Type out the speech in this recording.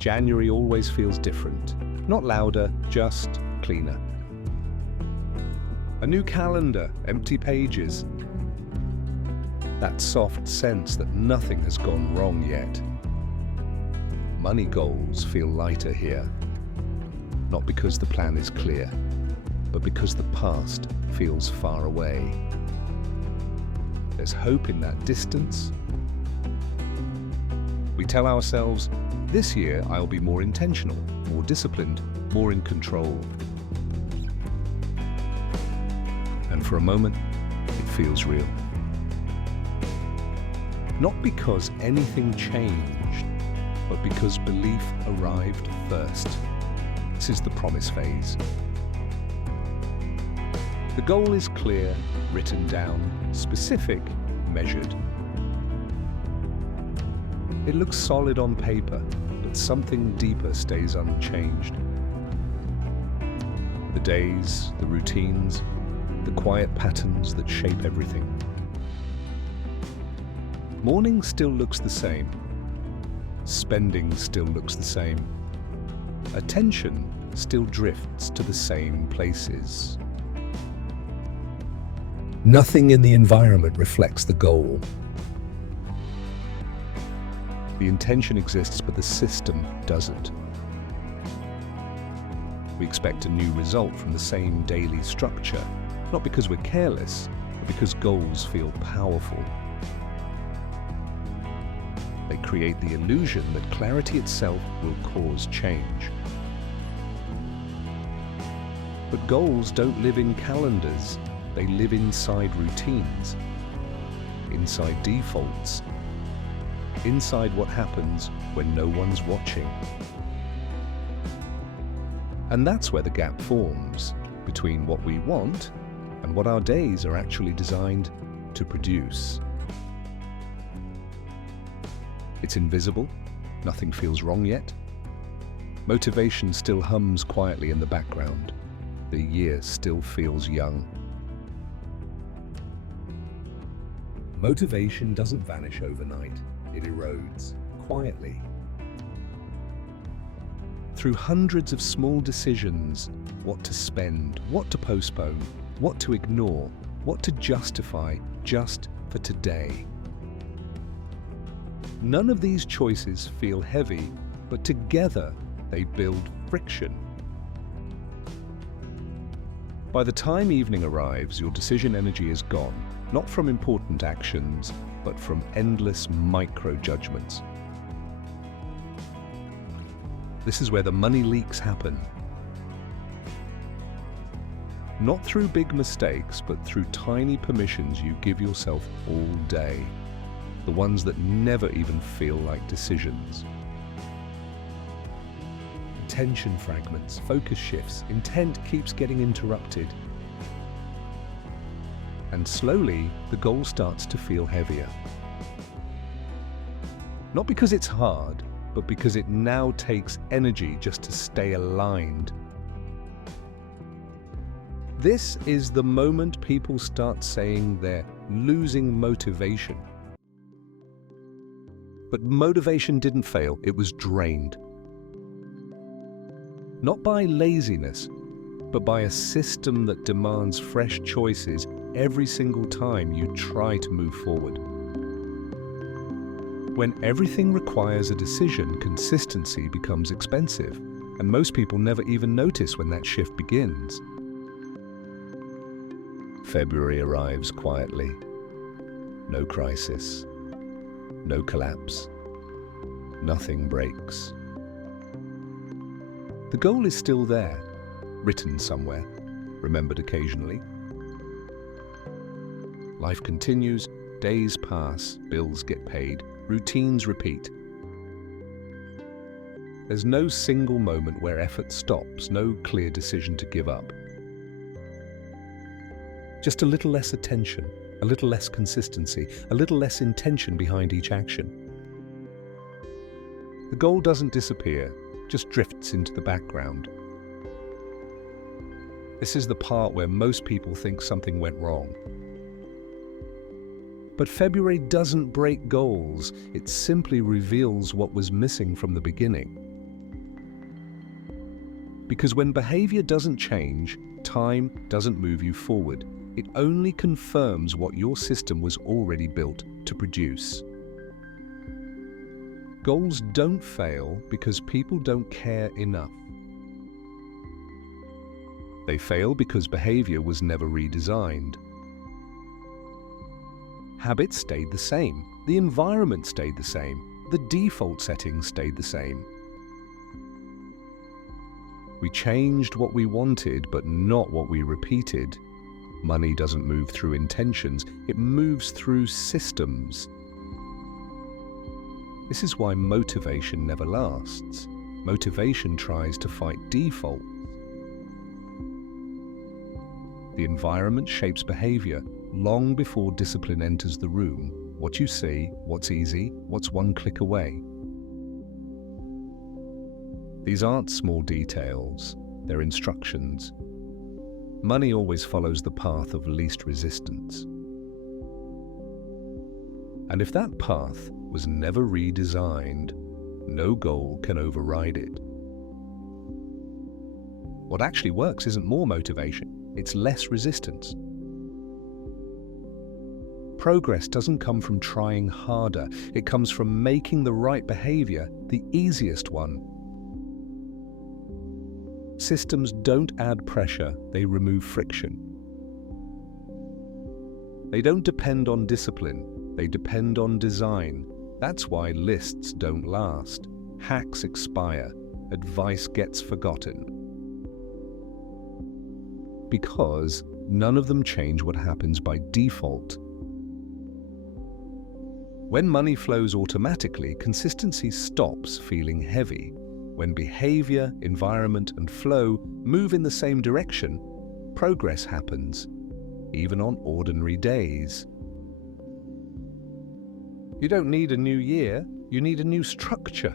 January always feels different. Not louder, just cleaner. A new calendar, empty pages. That soft sense that nothing has gone wrong yet. Money goals feel lighter here. Not because the plan is clear, but because the past feels far away. There's hope in that distance. We tell ourselves, this year I'll be more intentional, more disciplined, more in control. And for a moment, it feels real. Not because anything changed, but because belief arrived first. This is the promise phase. The goal is clear, written down, specific, measured. It looks solid on paper, but something deeper stays unchanged. The days, the routines, the quiet patterns that shape everything. Morning still looks the same. Spending still looks the same. Attention still drifts to the same places. Nothing in the environment reflects the goal. The intention exists, but the system doesn't. We expect a new result from the same daily structure, not because we're careless, but because goals feel powerful. They create the illusion that clarity itself will cause change. But goals don't live in calendars, they live inside routines, inside defaults, inside what happens when no one's watching. And that's where the gap forms between what we want and what our days are actually designed to produce. It's invisible, nothing feels wrong yet. Motivation still hums quietly in the background. The year still feels young. Motivation doesn't vanish overnight. It erodes quietly. Through hundreds of small decisions, what to spend, what to postpone, what to ignore, what to justify just for today. None of these choices feel heavy, but together they build friction. By the time evening arrives, your decision energy is gone, not from important actions, but from endless micro-judgments. This is where the money leaks happen. Not through big mistakes, but through tiny permissions you give yourself all day. The ones that never even feel like decisions. Attention fragments, focus shifts, intent keeps getting interrupted. And slowly, the goal starts to feel heavier. Not because it's hard, but because it now takes energy just to stay aligned. This is the moment people start saying they're losing motivation. But motivation didn't fail, it was drained. Not by laziness, but by a system that demands fresh choices every single time you try to move forward. When everything requires a decision, consistency becomes expensive, and most people never even notice when that shift begins. February arrives quietly. No crisis, no collapse, nothing breaks. The goal is still there, written somewhere, remembered occasionally. Life continues, days pass, bills get paid, routines repeat. There's no single moment where effort stops, no clear decision to give up. Just a little less attention, a little less consistency, a little less intention behind each action. The goal doesn't disappear, just drifts into the background. This is the part where most people think something went wrong. But February doesn't break goals, it simply reveals what was missing from the beginning. Because when behavior doesn't change, time doesn't move you forward. It only confirms what your system was already built to produce. Goals don't fail because people don't care enough. They fail because behavior was never redesigned. Habits stayed the same, the environment stayed the same, the default settings stayed the same. We changed what we wanted, but not what we repeated. Money doesn't move through intentions, it moves through systems. This is why motivation never lasts. Motivation tries to fight default. The environment shapes behavior long before discipline enters the room. What you see, what's easy, what's one click away. These aren't small details, they're instructions. Money always follows the path of least resistance. And if that path was never redesigned, no goal can override it. What actually works isn't more motivation, it's less resistance. Progress doesn't come from trying harder, it comes from making the right behavior the easiest one. Systems don't add pressure, they remove friction. They don't depend on discipline, they depend on design. That's why lists don't last, hacks expire, advice gets forgotten. Because none of them change what happens by default. When money flows automatically, consistency stops feeling heavy. When behavior, environment, and flow move in the same direction, progress happens, even on ordinary days. You don't need a new year, you need a new structure.